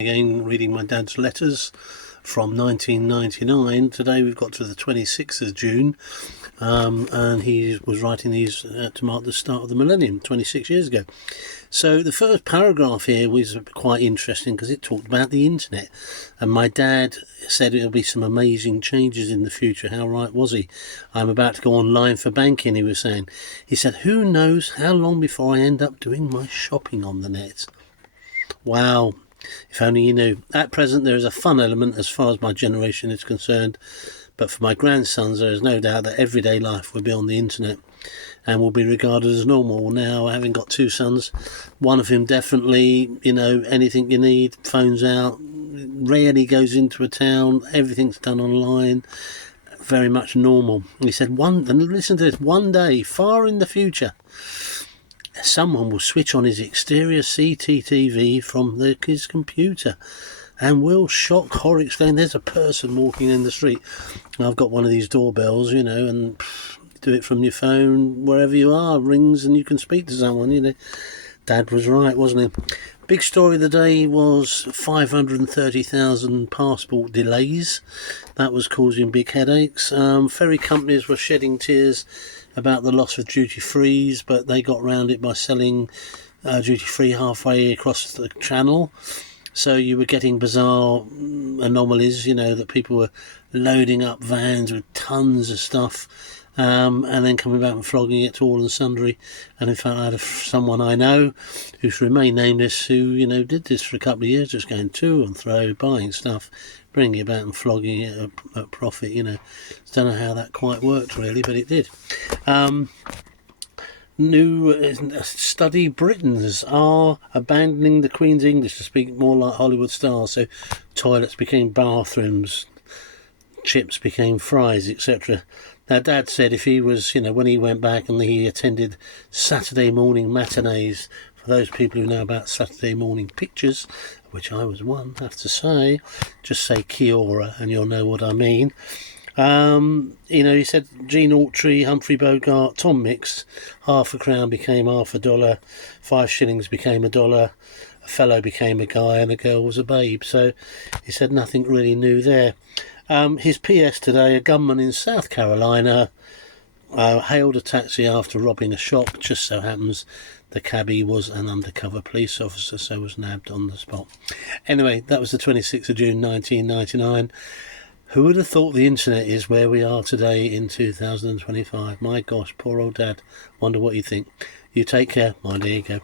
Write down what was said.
Again, reading my dad's letters from 1999. Today we've got to the 26th of June, and he was writing these to mark the start of the millennium 26 years ago. So the first paragraph here was quite interesting because it talked about the internet, and my dad said it'll be some amazing changes in the future. How right was he? I'm about to go online for banking, he was saying. He said, who knows how long before I end up doing my shopping on the net. Wow. If only you knew. At present, there is a fun element as far as my generation is concerned, but for my grandsons, there is no doubt that everyday life will be on the internet and will be regarded as normal. Now, having got two sons, one of whom definitely, anything you need, phones out, rarely goes into a town, everything's done online, very much normal. He said, and listen to this, one day, far in the future, someone will switch on his exterior CCTV from his computer and will shock horror exclaim, there's a person walking in the street. I've got one of these doorbells, and do it from your phone, wherever you are, rings and you can speak to someone, Dad was right, wasn't he? Big story of the day was 530,000 passport delays. That was causing big headaches. Ferry companies were shedding tears about the loss of duty-frees, but they got around it by selling duty-free halfway across the channel. So you were getting bizarre anomalies, that people were loading up vans with tons of stuff and then coming back and flogging it to all and sundry. And in fact, I had someone I know who's remained nameless who, did this for a couple of years, just going to and fro, buying stuff, bringing it back and flogging it at profit, Don't know how that quite worked really, but it did. New study, Britons are abandoning the Queen's English to speak more like Hollywood stars. So toilets became bathrooms, chips became fries, etc. Now, Dad said if he was, when he went back and he attended Saturday morning matinees, for those people who know about Saturday morning pictures, which I was one, I have to say, just say Kia ora and you'll know what I mean. He said Gene Autry, Humphrey Bogart, Tom Mix, half a crown became half a dollar, 5 shillings became a dollar, a fellow became a guy and a girl was a babe. So he said nothing really new there. His PS today, a gunman in South Carolina hailed a taxi after robbing a shop. Just so happens the cabbie was an undercover police officer, so was nabbed on the spot. Anyway, that was the 26th of June 1999. Who would have thought the internet is where we are today in 2025? My gosh, poor old Dad. Wonder what you think. You take care, my dear. Go.